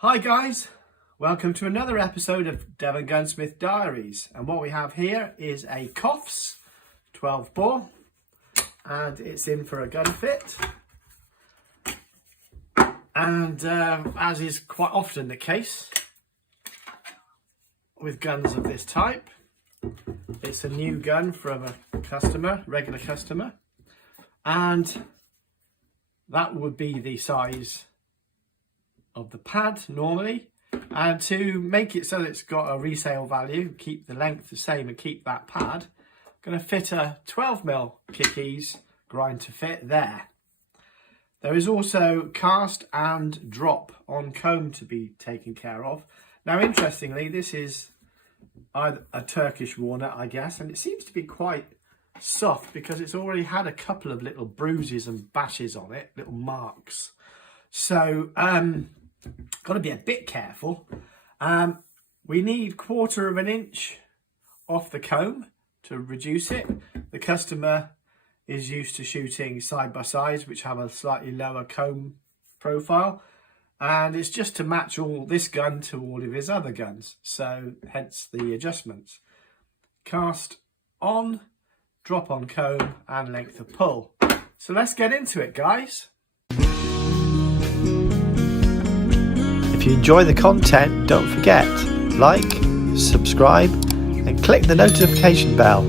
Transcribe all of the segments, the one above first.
Hi guys, welcome to another episode of Devongunsmith Diaries, and what we have here is a Kofs 12 bore and it's in for a gun fit, and as is quite often the case with guns of this type, it's a new gun from a customer, regular customer, and that would be the size of the pad normally. And to make it so that it's got a resale value, keep the length the same and keep that pad, I'm going to fit a 12mm kickies grind to fit there. There is also cast and drop on comb to be taken care of. Now interestingly, this is a Turkish walnut, I guess, and it seems to be quite soft because it's already had a couple of little bruises and bashes on it, little marks. So got to be a bit careful. We need 1/4 inch off the comb to reduce it. The customer is used to shooting side by sides which have a slightly lower comb profile, and it's just to match all this gun to all of his other guns, so hence the adjustments. Cast on, drop on comb and length of pull. So let's get into it, guys. If you enjoy the content, don't forget, like, subscribe and click the notification bell.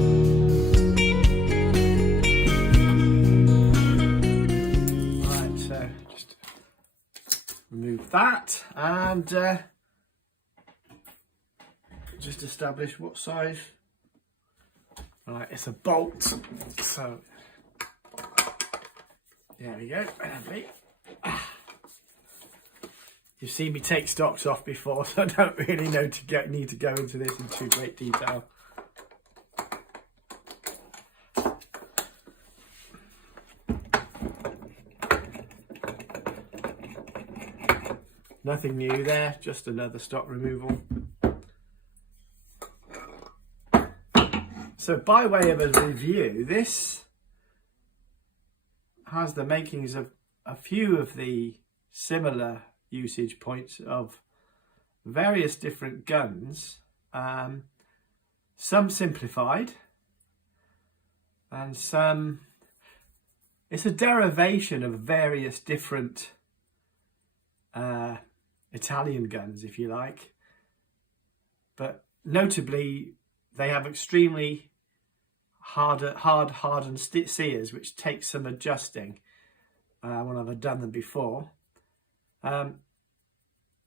Right, so just remove that and just establish what size. Right, it's a bolt, so there we go. Lovely. You've seen me take stocks off before, so I don't really need to go into this in too great detail. Nothing new there, just another stock removal. So by way of a review, this has the makings of a few of the similar usage points of various different guns, some simplified and some, it's a derivation of various different Italian guns, if you like, but notably they have extremely hardened sears, which takes some adjusting when I've done them before.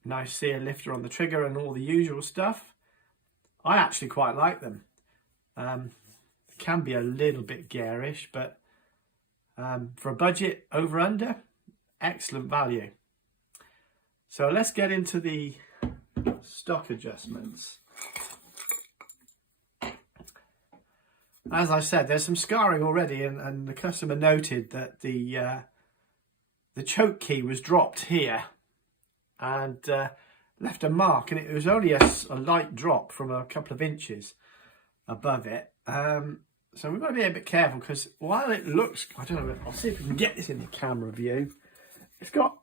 Nice sear lifter on the trigger and all the usual stuff. I actually quite like them. Can be a little bit garish, but for a budget over under, excellent value. So let's get into the stock adjustments. As I said, there's some scarring already, and the customer noted that the choke key was dropped here and left a mark, and it was only a light drop from a couple of inches above it. So we've got to be a bit careful, because while it looks, I don't know, I'll see if we can get this in the camera view, it's got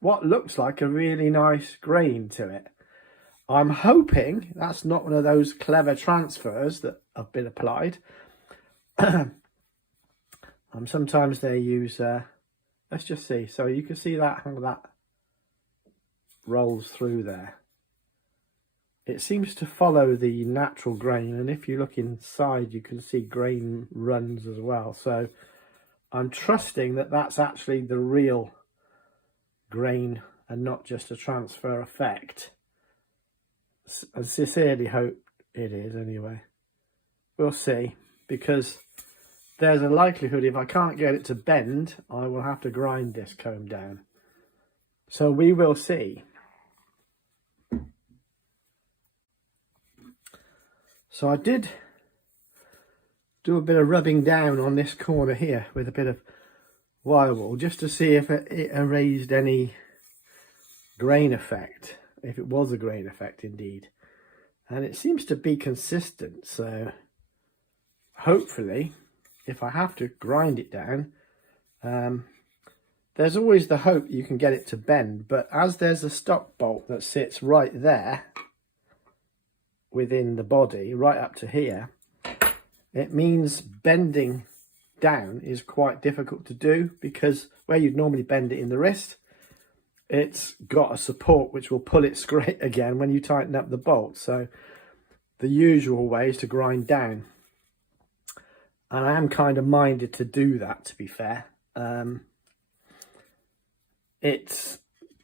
what looks like a really nice grain to it. I'm hoping that's not one of those clever transfers that have been applied. Sometimes they use let's just see. So you can see that how that rolls through there. It seems to follow the natural grain, and if you look inside you can see grain runs as well. So I'm trusting that that's actually the real grain and not just a transfer effect. I sincerely hope it is anyway. We'll see, because there's a likelihood if I can't get it to bend, I will have to grind this comb down. So we will see. So I did do a bit of rubbing down on this corner here with a bit of wire wool, just to see if it erased any grain effect, if it was a grain effect indeed. And it seems to be consistent, so hopefully if I have to grind it down, then there's always the hope you can get it to bend, but as there's a stock bolt that sits right there within the body, right up to here, it means bending down is quite difficult to do, because where you'd normally bend it in the wrist, it's got a support which will pull it straight again when you tighten up the bolt. So the usual way is to grind down, and I am kind of minded to do that, to be fair. It's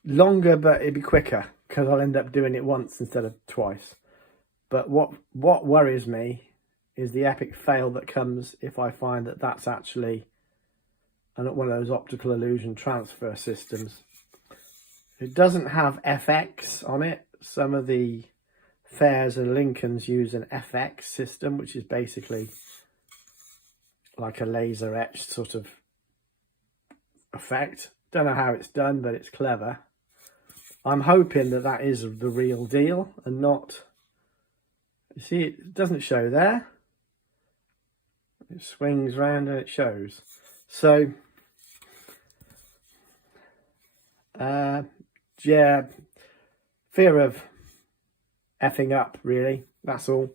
longer, but it'd be quicker because I'll end up doing it once instead of twice. But what worries me is the epic fail that comes if I find that that's actually one of those optical illusion transfer systems. It doesn't have FX on it. Some of the Fares and Lincolns use an FX system, which is basically like a laser etched sort of effect. Don't know how it's done, but it's clever. I'm hoping that that is the real deal and not... You see, it doesn't show there. It swings round and it shows. So, yeah, fear of effing up, really. That's all.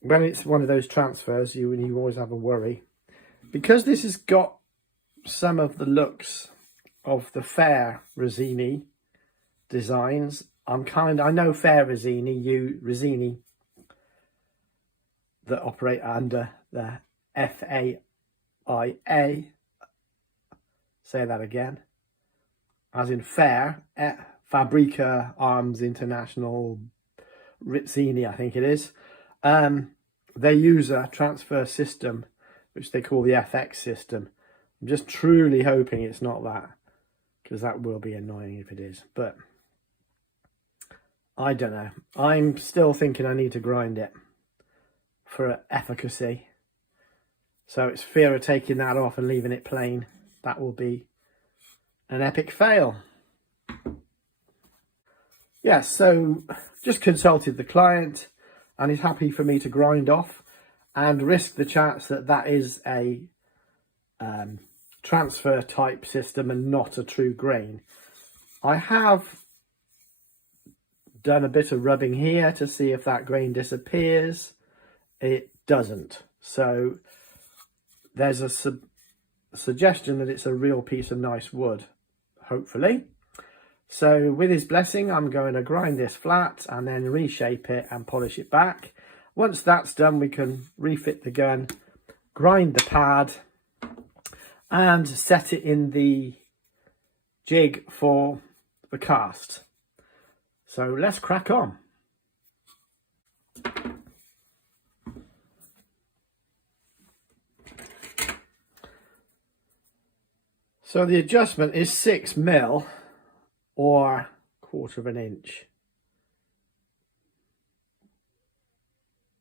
When it's one of those transfers, you always have a worry. Because this has got some of the looks of the Fair Resini designs, I know Fair Resini that operate under the FAIA. Say that again. As in Fair, Fabrica Arms International Rizzini, I think it is. They use a transfer system which they call the FX system. I'm just truly hoping it's not that, because that will be annoying if it is. But I don't know. I'm still thinking I need to grind it for efficacy. So it's fear of taking that off and leaving it plain. That will be an epic fail. Yeah, so just consulted the client and he's happy for me to grind off and risk the chance that that is a transfer type system and not a true grain. I have done a bit of rubbing here to see if that grain disappears. It doesn't. So there's a suggestion that it's a real piece of nice wood, hopefully. So with his blessing, I'm going to grind this flat and then reshape it and polish it back. Once that's done, we can refit the gun, grind the pad and set it in the jig for the cast. So let's crack on. So the adjustment is 6mm or 1/4 inch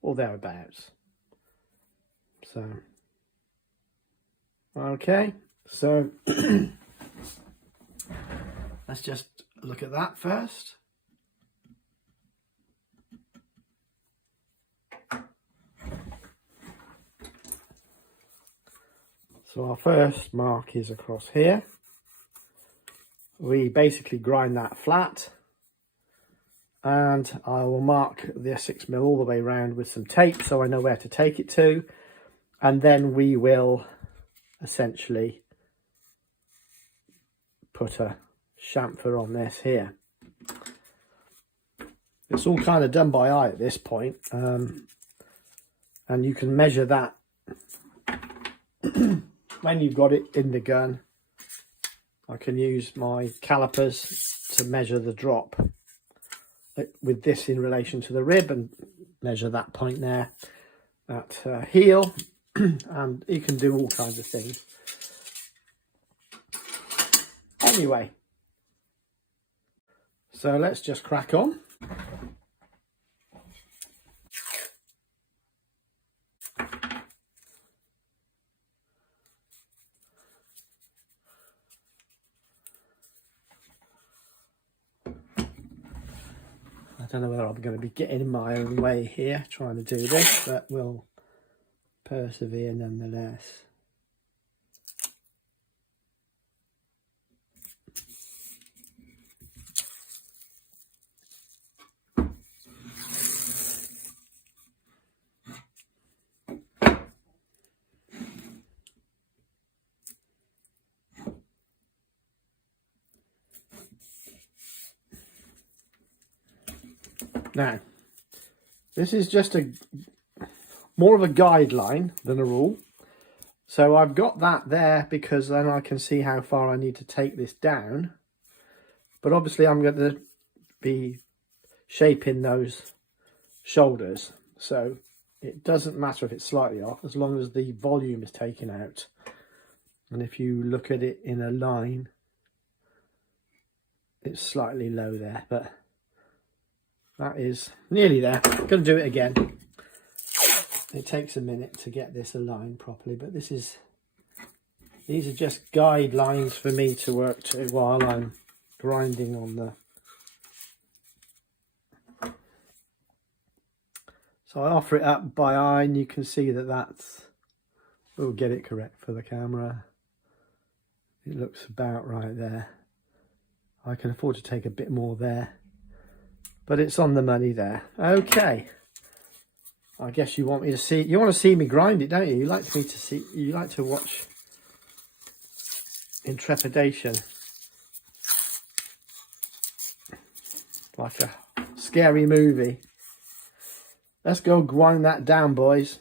or thereabouts. So okay, so let's just look at that first. So our first mark is across here. We basically grind that flat, and I will mark the 6mm all the way around with some tape so I know where to take it to, and then we will essentially put a chamfer on this here. It's all kind of done by eye at this point, and you can measure that when you've got it in the gun. I can use my calipers to measure the drop with this in relation to the rib and measure that point there at heel, and you can do all kinds of things. Anyway, so let's just crack on. I don't know whether I'm going to be getting in my own way here trying to do this, but we'll persevere nonetheless. Now, this is just more of a guideline than a rule. So I've got that there because then I can see how far I need to take this down. But obviously I'm going to be shaping those shoulders. So it doesn't matter if it's slightly off as long as the volume is taken out. And if you look at it in a line, it's slightly low there, but that is nearly there. I'm going to do it again. It takes a minute to get this aligned properly, but these are just guidelines for me to work to while I'm grinding on the... So I offer it up by eye, and you can see that that's... We'll get it correct for the camera. It looks about right there. I can afford to take a bit more there, but it's on the money there. Okay. I guess you want me to see, you want to see me grind it, don't you? You like me to see, you like to watch in trepidation, like a scary movie. Let's go grind that down, boys.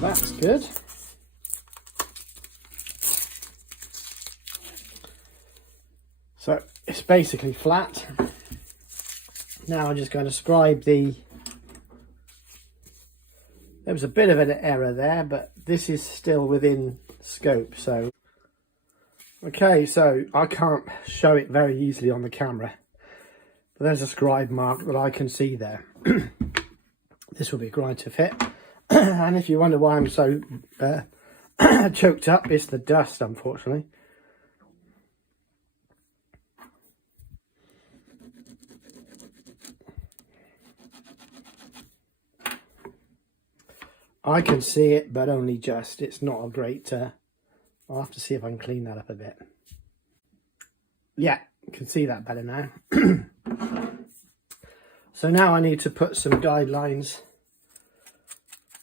That's good. So it's basically flat. Now I'm just going to scribe the... There was a bit of an error there, but this is still within scope. So, okay, so I can't show it very easily on the camera, but there's a scribe mark that I can see there. This will be a grind to fit. And if you wonder why I'm so choked up, it's the dust, unfortunately. I can see it, but only just. It's not a great... I'll have to see if I can clean that up a bit. Yeah, you can see that better now. So now I need to put some guidelines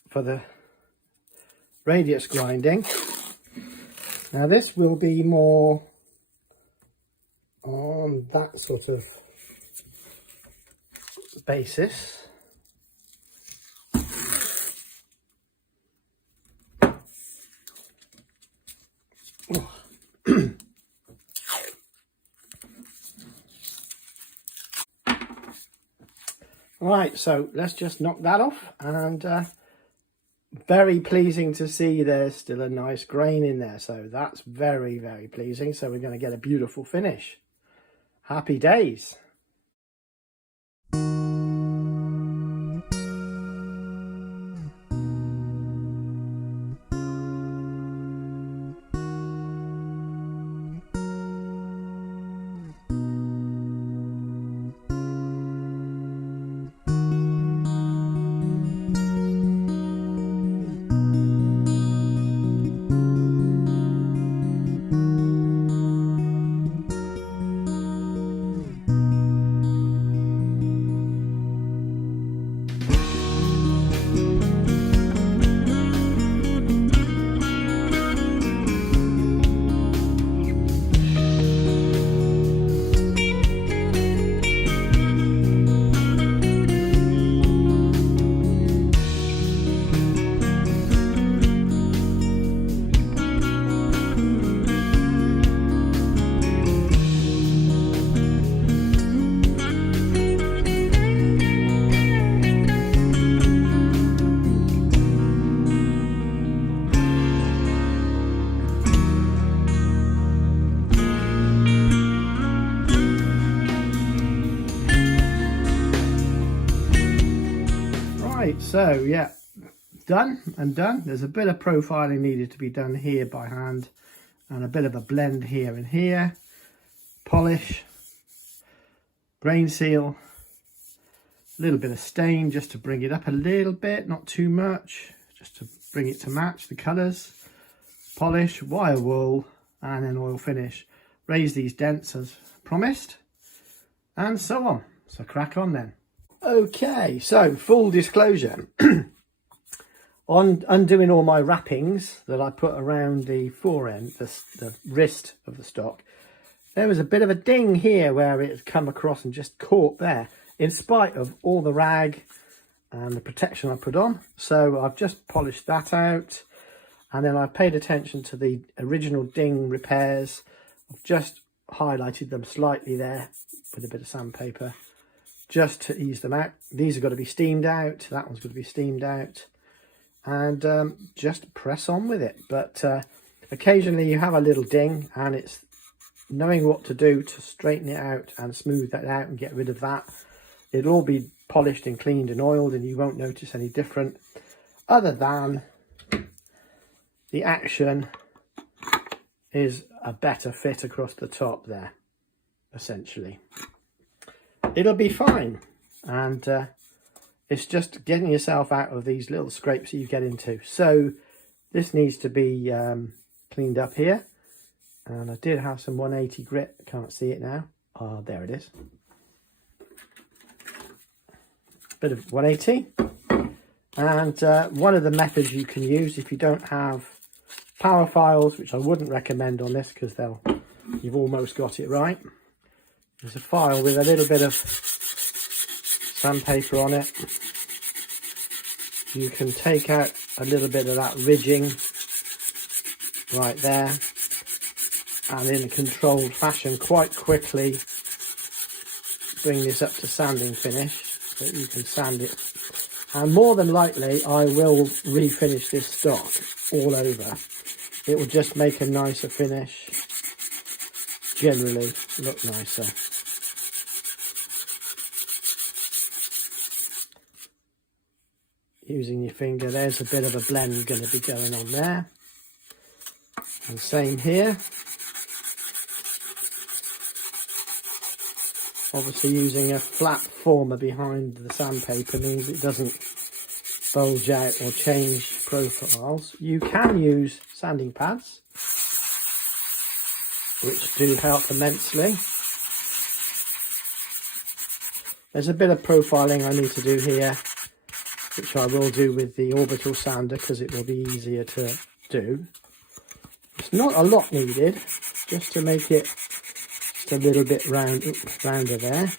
for the radius grinding. Now this will be more on that sort of basis. Right, so let's just knock that off, and very pleasing to see there's still a nice grain in there, so that's very, very pleasing. So we're going to get a beautiful finish. Happy days. So yeah, done and done. There's a bit of profiling needed to be done here by hand, and a bit of a blend here and here. Polish, grain seal, a little bit of stain just to bring it up a little bit, not too much, just to bring it to match the colours. Polish, wire wool, and then oil finish. Raise these dents as promised, and so on. So crack on then. Okay, so full disclosure. On undoing all my wrappings that I put around the forend, the wrist of the stock, there was a bit of a ding here where it had come across and just caught there, in spite of all the rag and the protection I put on. So I've just polished that out, and then I've paid attention to the original ding repairs. I've just highlighted them slightly there with a bit of sandpaper, just to ease them out. These are going to be steamed out, that one's going to be steamed out, and just press on with it. But occasionally you have a little ding, and it's knowing what to do to straighten it out and smooth that out and get rid of that. It'll all be polished and cleaned and oiled, and you won't notice any different, other than the action is a better fit across the top there, essentially. It'll be fine, and it's just getting yourself out of these little scrapes that you get into. So this needs to be cleaned up here, and I did have some 180 grit. Can't see it now. Oh, there it is. Bit of 180. And one of the methods you can use if you don't have power files, which I wouldn't recommend on this because you've almost got it right. There's a file with a little bit of sandpaper on it. You can take out a little bit of that ridging right there, and in a controlled fashion quite quickly bring this up to sanding finish so that you can sand it. And more than likely I will refinish this stock all over. It will just make a nicer finish, generally look nicer. Using your finger, there's a bit of a blend going to be going on there. And same here. Obviously using a flat former behind the sandpaper means it doesn't bulge out or change profiles. You can use sanding pads, which do help immensely. There's a bit of profiling I need to do here, which I will do with the orbital sander because it will be easier to do. It's not a lot needed, just to make it just a little bit rounder there.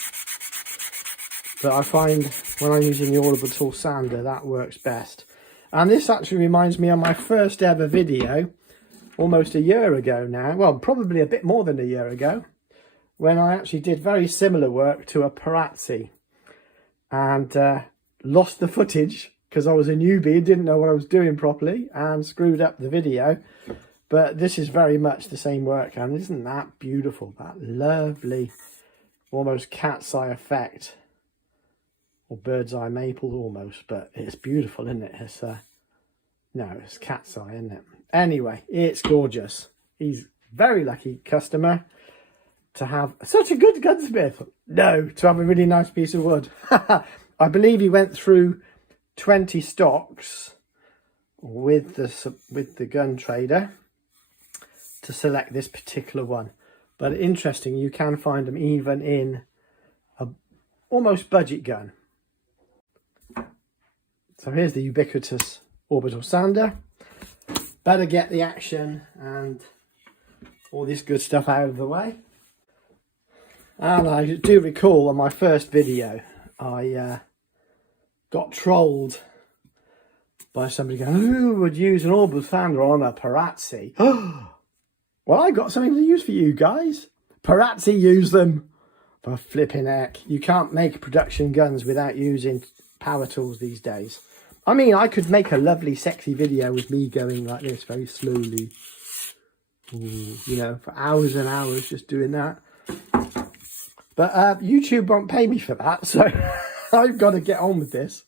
But I find when I'm using the orbital sander, that works best. And this actually reminds me of my first ever video, almost a year ago now. Well, probably a bit more than a year ago, when I actually did very similar work to a Perazzi, and lost the footage because I was a newbie and didn't know what I was doing properly and screwed up the video. But this is very much the same work, and isn't that beautiful? That lovely, almost cat's eye effect, or bird's eye maple almost, but it's beautiful, isn't it? It's no, it's cat's eye, isn't it? Anyway, it's gorgeous. He's very lucky customer to have such a good gunsmith. No, to have a really nice piece of wood. I believe he went through 20 stocks with the gun trader to select this particular one. But interesting, you can find them even in a almost budget gun. So here's the ubiquitous orbital sander. Better get the action and all this good stuff out of the way. And I do recall on my first video, I got trolled by somebody going, who would use an orbital sander on a Perazzi? Well, I got something to use for you guys. Perazzi use them. For flipping heck. You can't make production guns without using power tools these days. I mean, I could make a lovely sexy video with me going like this very slowly. Ooh, you know, for hours and hours just doing that. But YouTube won't pay me for that, so I've got to get on with this.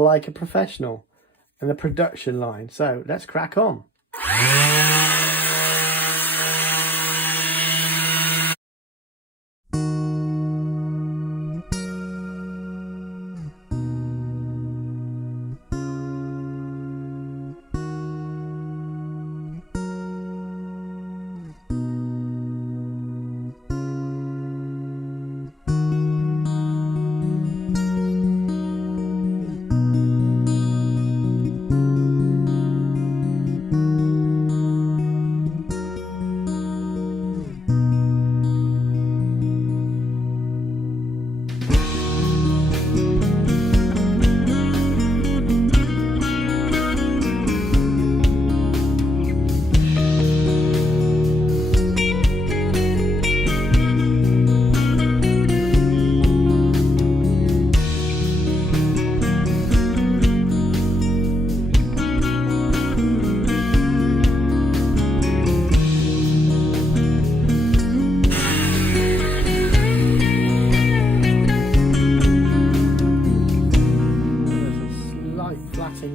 like a professional in the production line. So let's crack on.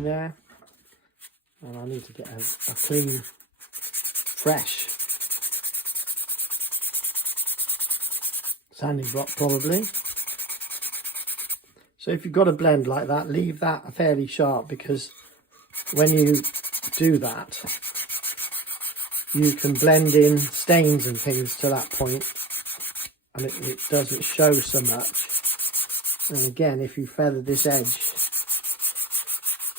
There, and I need to get a clean, fresh sanding block probably. So if you've got a blend like that, leave that fairly sharp, because when you do that you can blend in stains and things to that point, and it doesn't show so much. And again, if you feather this edge,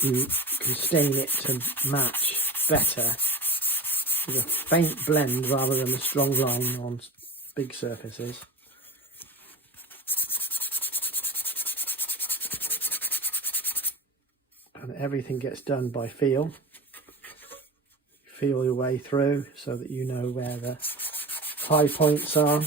you can stain it to match better with a faint blend rather than a strong line on big surfaces. And everything gets done by feel. Feel your way through so that you know where the high points are.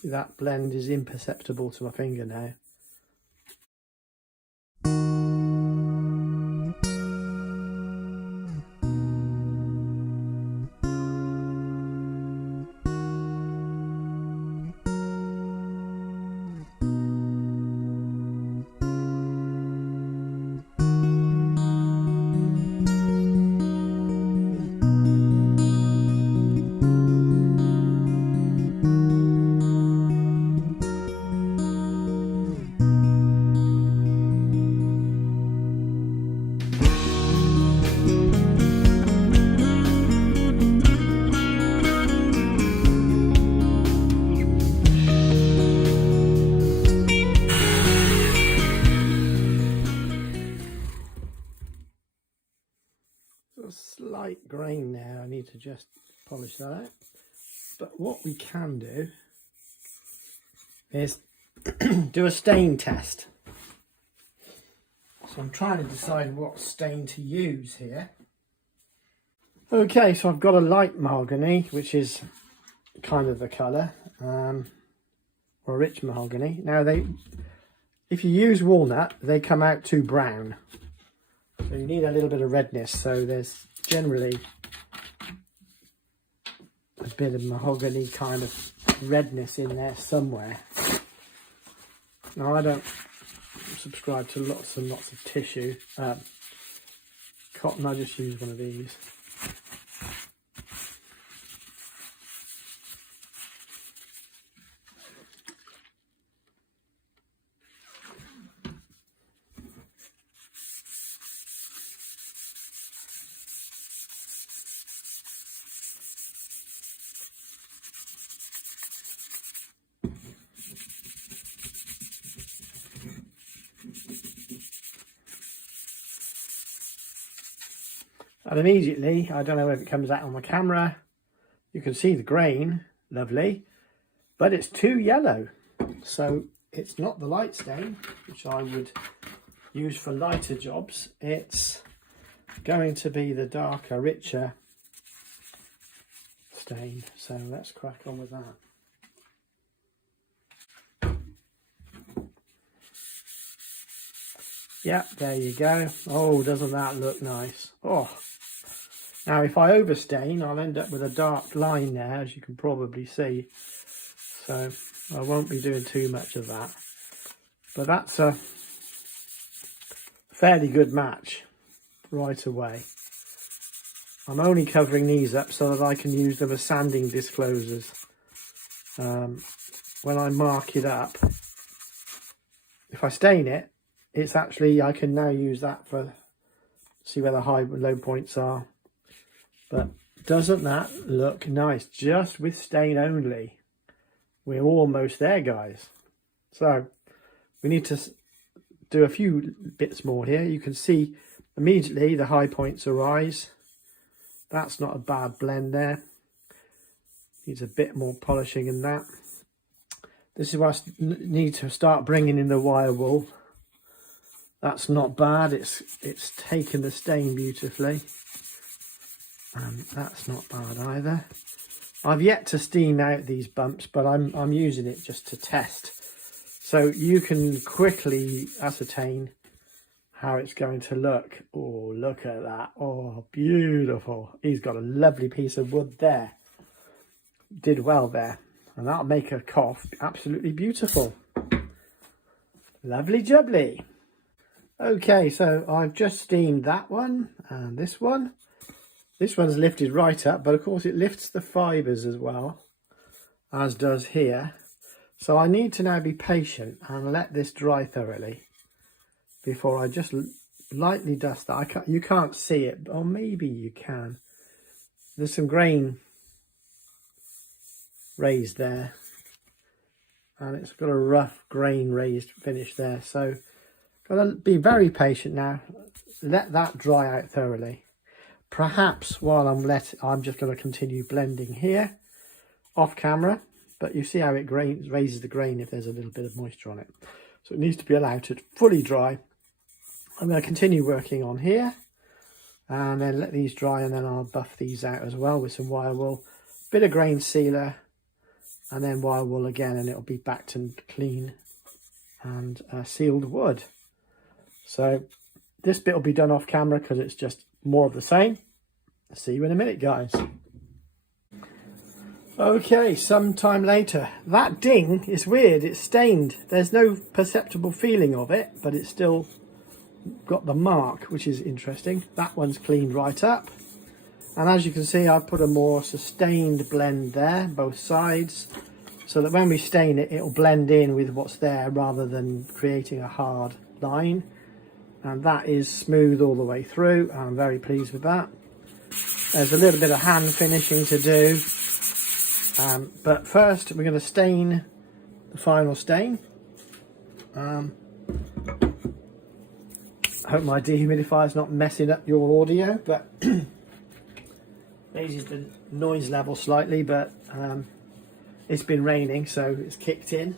See, that blend is imperceptible to my finger now. A slight grain there, I need to just polish that out. But what we can do is do a stain test. So I'm trying to decide what stain to use here. Okay, so I've got a light mahogany, which is kind of the colour, or a rich mahogany. Now if you use walnut, they come out too brown. So you need a little bit of redness, so there's generally a bit of mahogany kind of redness in there somewhere. Now I don't subscribe to lots and lots of tissue. Cotton, I just use one of these. And immediately, I don't know if it comes out on the camera, you can see the grain, lovely, but it's too yellow. So it's not the light stain, which I would use for lighter jobs. It's going to be the darker, richer stain. So let's crack on with that. Yep, there you go. Oh, doesn't that look nice? Oh, now if I overstain, I'll end up with a dark line there, as you can probably see. So I won't be doing too much of that. But that's a fairly good match right away. I'm only covering these up so that I can use them as sanding disclosures. When I mark it up, if I stain it, it's actually, I can now use that for, see where the high and low points are. But doesn't that look nice? Just with stain only. We're almost there, guys. So we need to do a few bits more here. You can see immediately the high points arise. That's not a bad blend there. Needs a bit more polishing in that. This is where I need to start bringing in the wire wool. That's not bad. It's taken the stain beautifully. And that's not bad either. I've yet to steam out these bumps, but I'm using it just to test. So you can quickly ascertain how it's going to look. Oh, look at that. Oh, beautiful. He's got a lovely piece of wood there. Did well there. And that'll make a Kof absolutely beautiful. Lovely jubbly. Okay, so I've just steamed that one and this one. This one's lifted right up, but of course it lifts the fibres as well, as does here. So I need to now be patient and let this dry thoroughly before I just lightly dust that. You can't see it, or maybe you can. There's some grain raised there, and it's got a rough grain raised finish there. So got to be very patient now. Let that dry out thoroughly. Perhaps while I'm just going to continue blending here off camera, but you see how it raises the grain if there's a little bit of moisture on it. So it needs to be allowed to fully dry. I'm going to continue working on here and then let these dry, and then I'll buff these out as well with some wire wool, bit of grain sealer, and then wire wool again, and it'll be back to clean and sealed wood. So this bit will be done off camera because it's just more of the same. See you in a minute, guys. Okay, sometime later. That ding is weird. It's stained. There's no perceptible feeling of it, but it's still got the mark, which is interesting. That one's cleaned right up. And as you can see, I've put a more sustained blend there, both sides, so that when we stain it, it'll blend in with what's there rather than creating a hard line. And that is smooth all the way through. I'm very pleased with that. There's a little bit of hand finishing to do. But first we're going to stain the final stain. I hope my dehumidifier is not messing up your audio, but raises the noise level slightly, but it's been raining, so it's kicked in.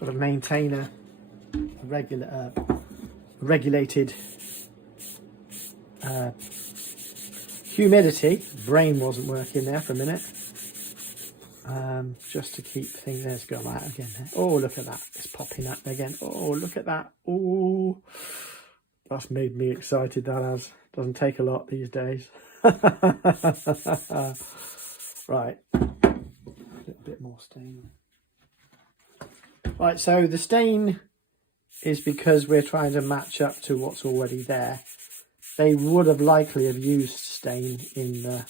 Got to maintain a regulated humidity. Brain wasn't working there for a minute. Just to keep things. There's gone out again there. Oh, look at that. It's popping up again. Oh, look at that. Oh, that's made me excited. That has. Doesn't take a lot these days. Right. A little bit more stain. Right, so the stain is because we're trying to match up to what's already there. They would have likely have used stain in the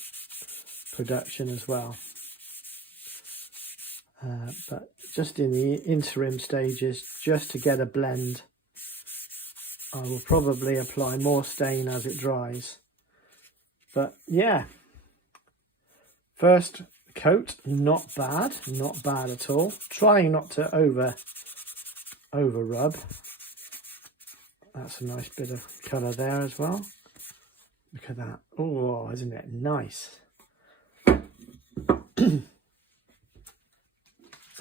production as well. But just in the interim stages, just to get a blend, I will probably apply more stain as it dries. But yeah, first coat, not bad at all. Trying not to over rub. That's a nice bit of colour there as well. Look at that. Oh, isn't it nice?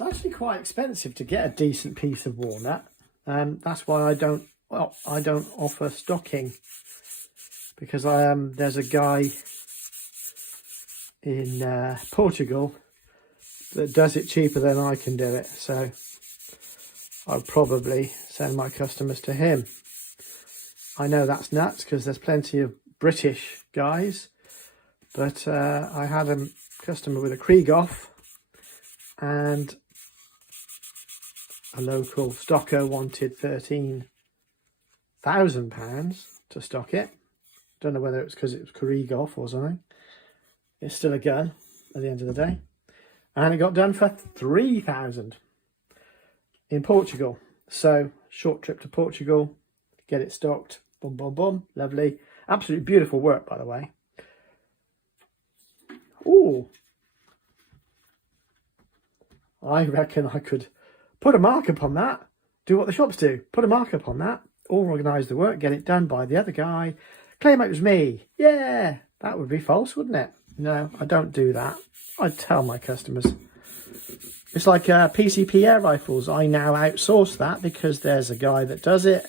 It's actually quite expensive to get a decent piece of walnut. That's why I don't offer stocking, because there's a guy in Portugal that does it cheaper than I can do it, so I'll probably send my customers to him. I know that's nuts because there's plenty of British guys, but I had a customer with a Krieghoff, and a local stocker wanted £13,000 to stock it. Don't know whether it was because it was Krieghoff or something. It's still a gun at the end of the day. And it got done for £3,000 in Portugal. So, short trip to Portugal, get it stocked, boom, boom, boom, lovely. Absolutely beautiful work, by the way. Ooh. I reckon I could put a markup on that, do what the shops do, put a markup on that, organise the work, get it done by the other guy, claim it was me. Yeah, that would be false, wouldn't it? No, I don't do that. I tell my customers. It's like PCP air rifles. I now outsource that because there's a guy that does it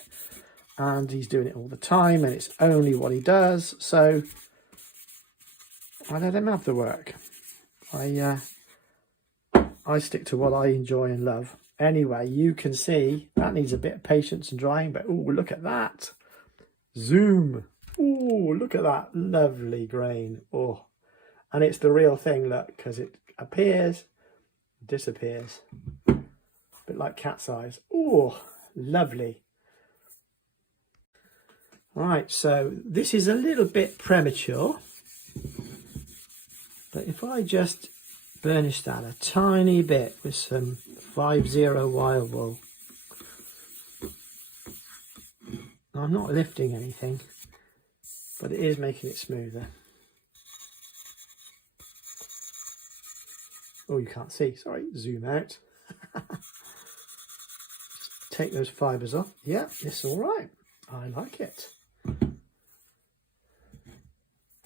and he's doing it all the time and it's only what he does. So I let him have the work. I stick to what I enjoy and love. Anyway, you can see that needs a bit of patience and drying, but oh, look at that. Zoom. Oh, look at that lovely grain. Oh, and it's the real thing, look, because it appears, disappears. A bit like cat's eyes. Oh, lovely. Right, so this is a little bit premature, but if I just burnish that a tiny bit with some 5-0 wild wool. I'm not lifting anything, but it is making it smoother. Oh, you can't see, sorry, zoom out. Just take those fibres off. Yeah, it's all right. I like it.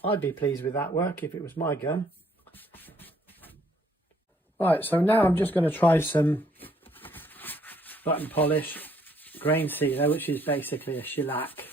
I'd be pleased with that work if it was my gun. Right, so now I'm just going to try some button polish grain sealer, which is basically a shellac.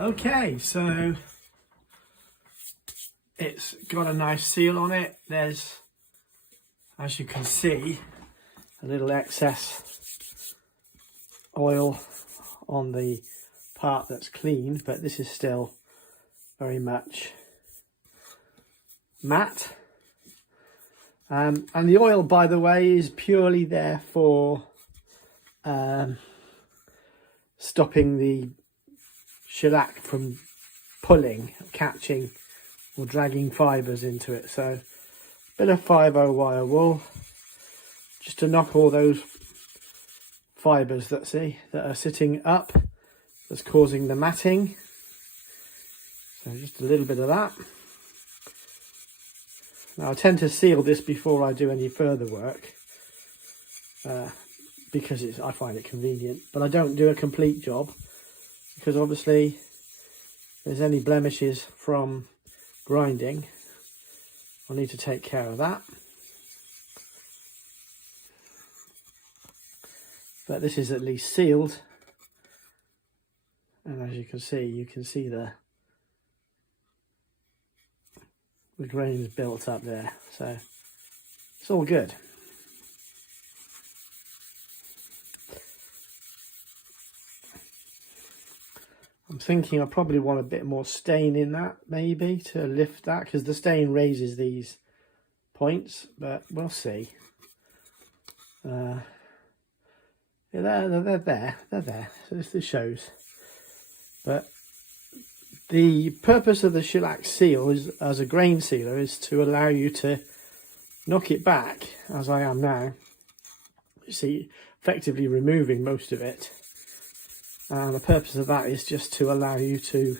Okay, so it's got a nice seal on it. There's, as you can see, a little excess oil on the part that's clean, but this is still very much matte. And the oil, by the way, is purely there for stopping the shellac from pulling, catching or dragging fibres into it. So a bit of 5/0 wire wool just to knock all those fibres that are sitting up, that's causing the matting. So just a little bit of that. Now I tend to seal this before I do any further work because I find it convenient, but I don't do a complete job because obviously if there's any blemishes from grinding, I'll need to take care of that. But this is at least sealed, and as you can see the grains built up there, so it's all good. I'm thinking I probably want a bit more stain in that, maybe, to lift that, because the stain raises these points, but we'll see. Yeah, they're there, so this shows. But the purpose of the shellac seal is, as a grain sealer, is to allow you to knock it back, as I am now. You see, effectively removing most of it. And the purpose of that is just to allow you to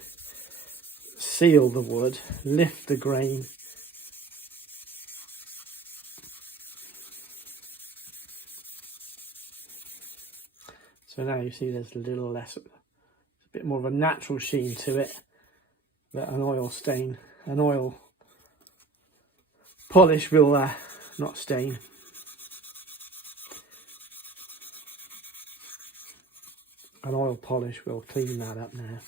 seal the wood, lift the grain. So now you see there's a little less, a bit more of a natural sheen to it that an oil polish will not stain. An oil polish will clean that up now.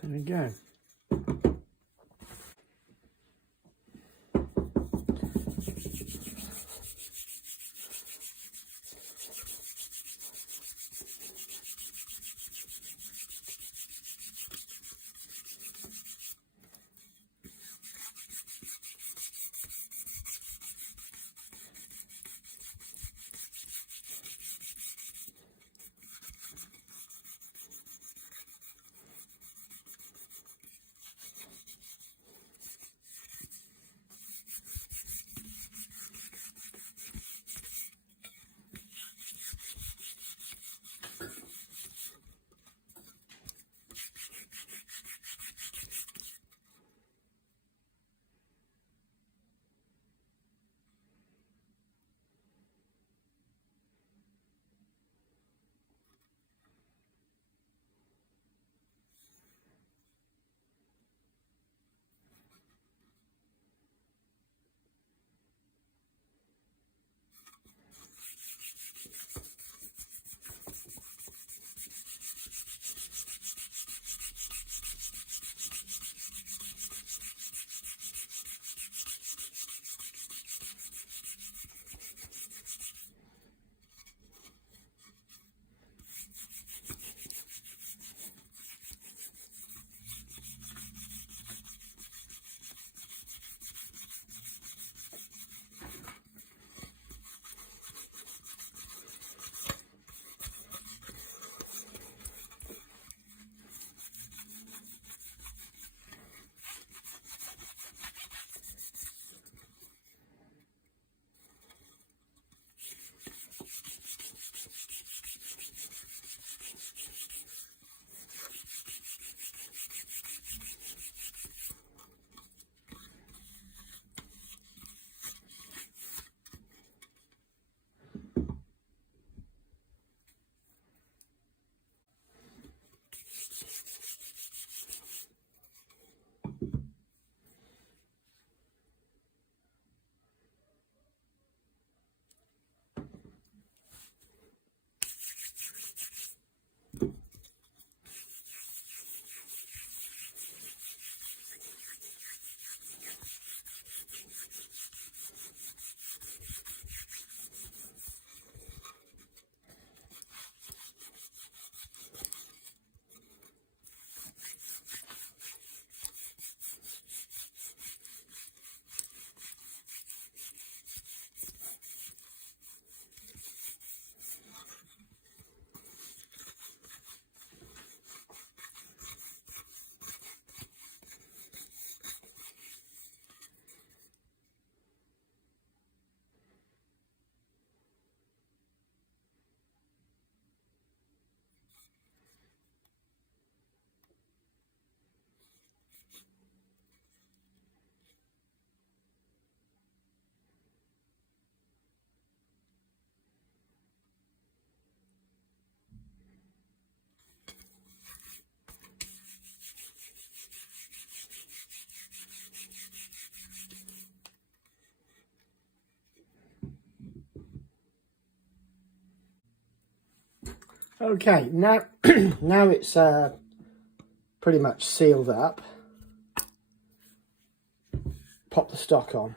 There we go. Okay, now now it's pretty much sealed up. Pop the stock on.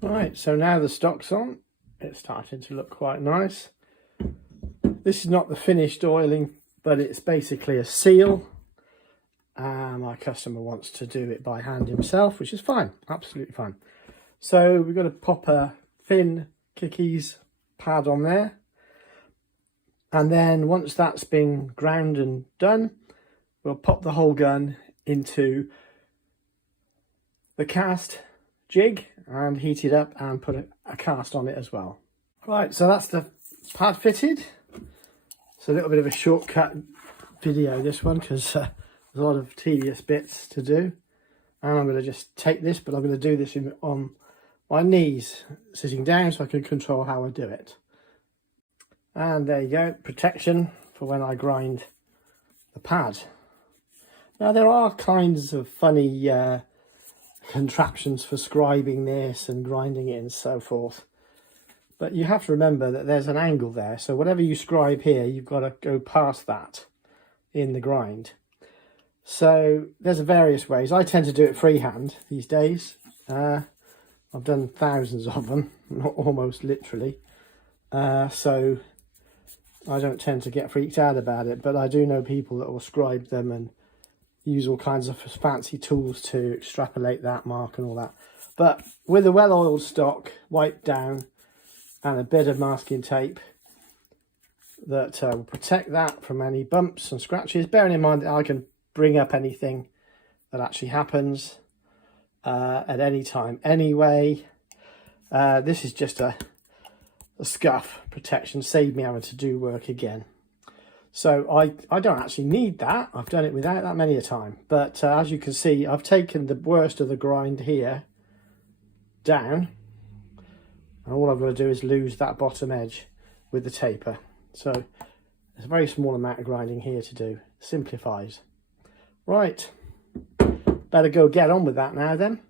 Right, so now the stock's on, it's starting to look quite nice. This is not the finished oiling, but it's basically a seal. My customer wants to do it by hand himself, which is fine, absolutely fine. So we've got to pop a thin Kickies pad on there. And then once that's been ground and done, we'll pop the whole gun into the cast jig and heat it up and put a cast on it as well. Right, so that's the pad fitted. It's a little bit of a shortcut video, this one, because there's a lot of tedious bits to do. And I'm going to just take this, but I'm going to do this on my knees, sitting down, so I can control how I do it. And there you go, protection for when I grind the pad. Now there are kinds of funny contraptions for scribing this and grinding it and so forth, but you have to remember that there's an angle there, so whatever you scribe here, you've got to go past that in the grind. So there's various ways. I tend to do it freehand these days. I've done thousands of them, almost literally, so I don't tend to get freaked out about it, but I do know people that will scribe them and use all kinds of fancy tools to extrapolate that mark and all that. But with a well-oiled stock, wiped down, and a bit of masking tape that will protect that from any bumps and scratches, bearing in mind that I can bring up anything that actually happens at any time anyway. This is just a scuff protection, saved me having to do work again. So I don't actually need that. I've done it without that many a time. But as you can see, I've taken the worst of the grind here down. And all I've got to do is lose that bottom edge with the taper. So there's a very small amount of grinding here to do. Simplifies. Right. Better go get on with that now then.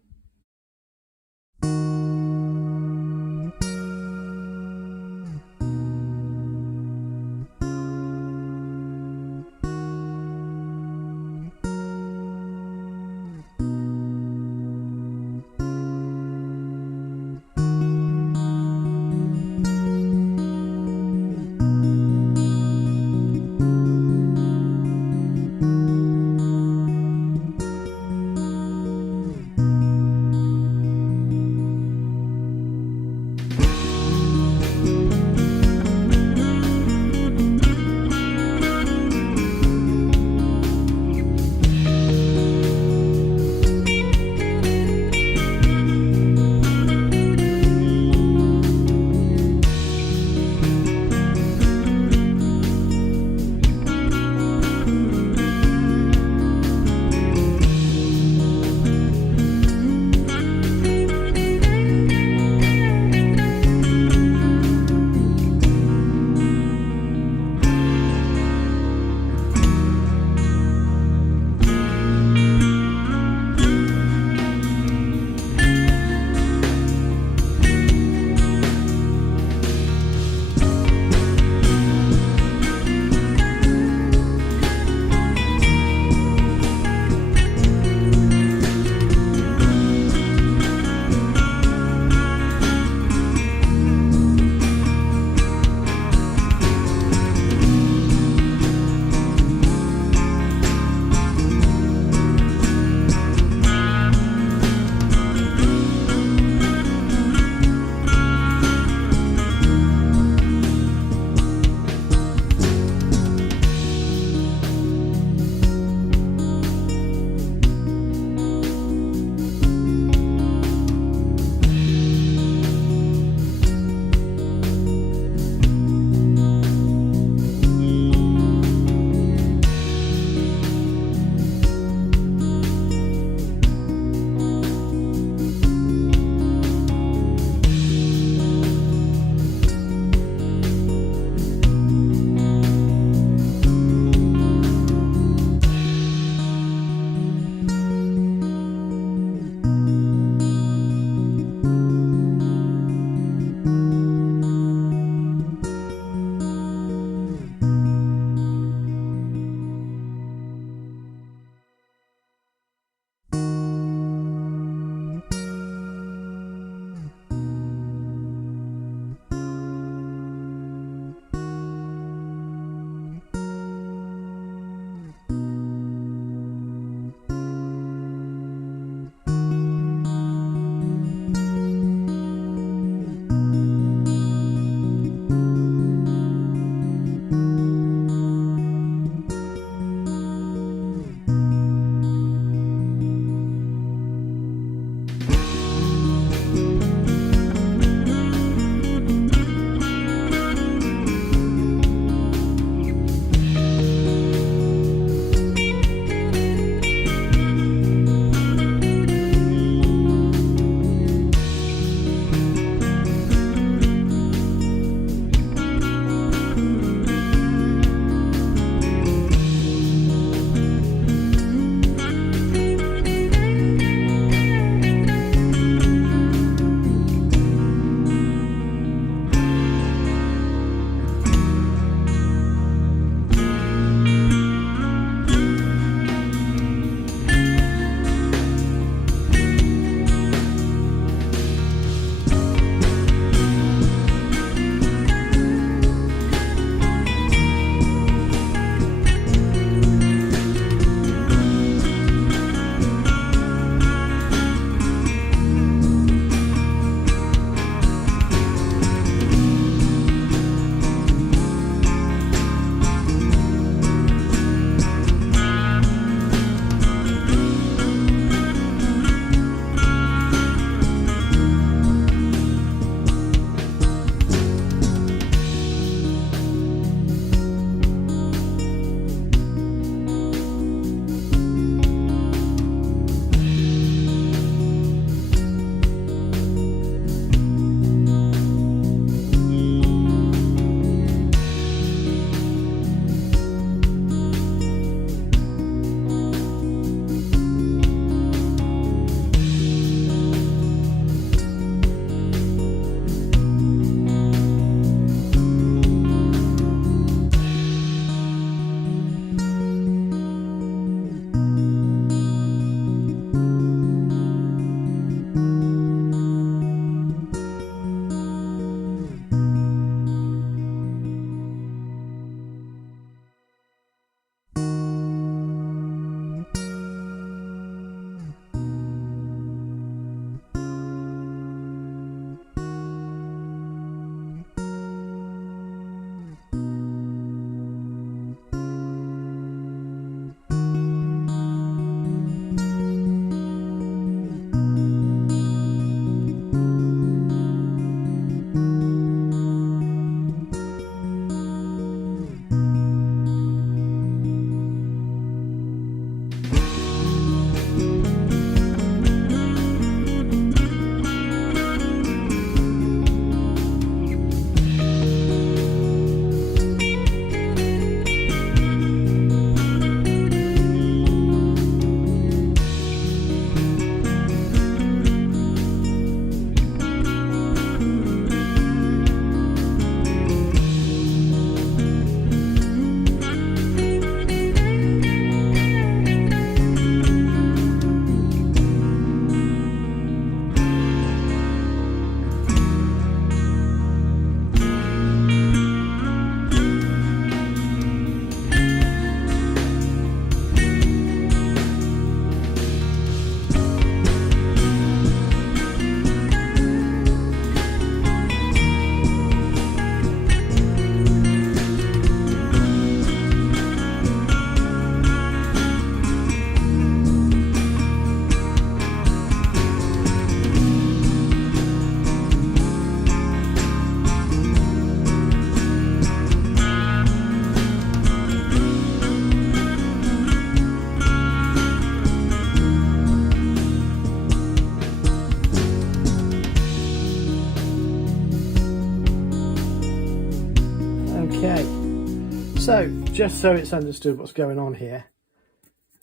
So just so it's understood what's going on here,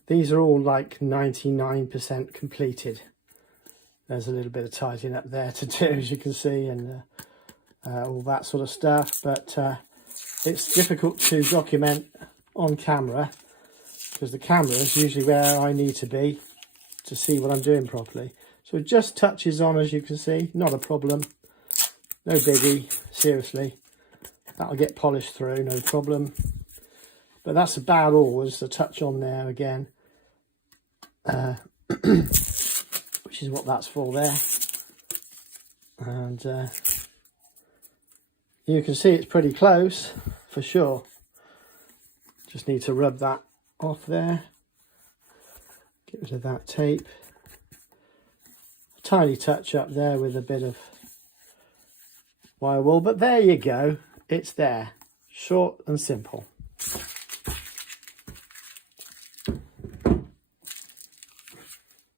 these are all like 99% completed. There's a little bit of tidying up there to do, as you can see, and all that sort of stuff, but it's difficult to document on camera because the camera is usually where I need to be to see what I'm doing properly. So it just touches on, as you can see, not a problem, no biggie, seriously. That'll get polished through, no problem. But that's about all, just a touch on there again, which is what that's for there. And you can see it's pretty close, for sure. Just need to rub that off there. Get rid of that tape. A tiny touch up there with a bit of wire wool, but there you go. It's there, short and simple.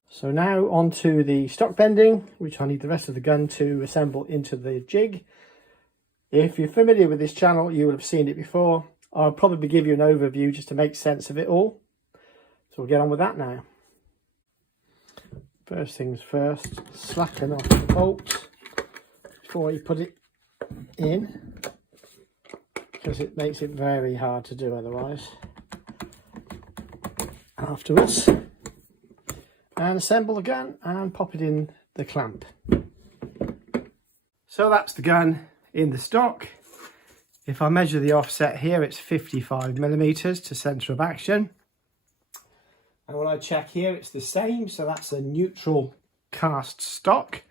So now on to the stock bending, which I need the rest of the gun to assemble into the jig. If you're familiar with this channel, you will have seen it before. I'll probably give you an overview just to make sense of it all. So we'll get on with that now. First things first, slacken off the bolt before you put it in, because it makes it very hard to do otherwise afterwards. And assemble the gun and pop it in the clamp. So that's the gun in the stock. If I measure the offset here, it's 55mm to centre of action. And when I check here, it's the same. So that's a neutral cast stock.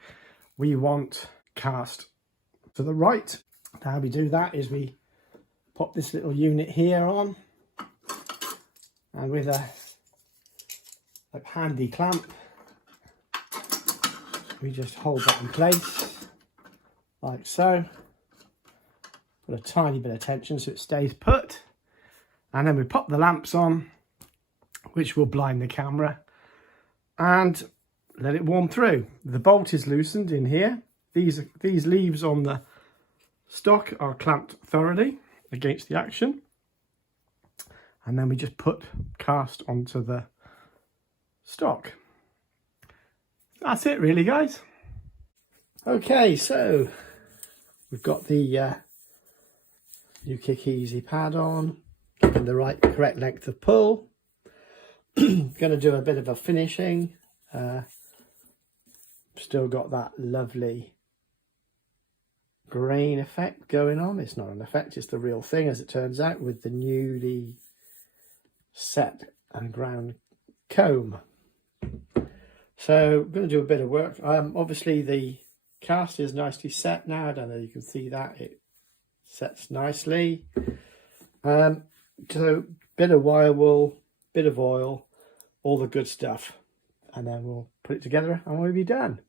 We want cast to the right. How we do that is we pop this little unit here on, and with a handy clamp, we just hold that in place like so. Put a tiny bit of tension so it stays put, and then we pop the lamps on, which will blind the camera, and let it warm through. The bolt is loosened in here. These leaves on the stock are clamped thoroughly against the action, and then we just put cast onto the stock. That's it really, guys. Okay, so we've got the new Kick Easy pad on, getting the correct length of pull. Going to do a bit of a finishing. Still got that lovely grain effect going on. It's not an effect, it's the real thing, as it turns out, with the newly set and ground comb. So I'm going to do a bit of work. Obviously the cast is nicely set now. I don't know if you can see that, it sets nicely. So bit of wire wool, bit of oil, all the good stuff, and then we'll put it together and we'll be done.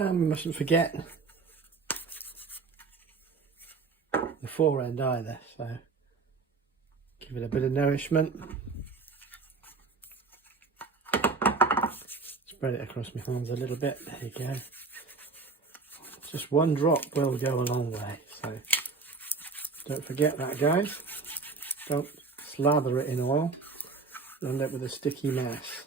And we mustn't forget the fore end either, so give it a bit of nourishment. Spread it across my hands a little bit. There you go. Just one drop will go a long way, so don't forget that, guys. Don't slather it in oil, end up with a sticky mess.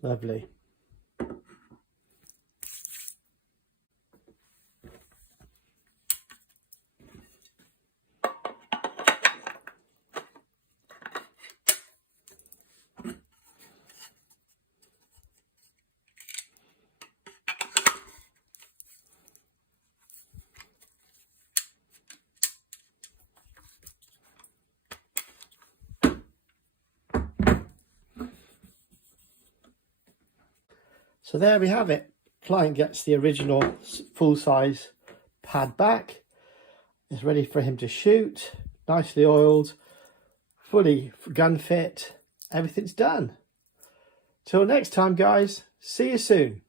Lovely. So there we have it. Client gets the original full-size pad back. It's ready for him to shoot. Nicely oiled, fully gun fit. Everything's done. Till next time, guys. See you soon.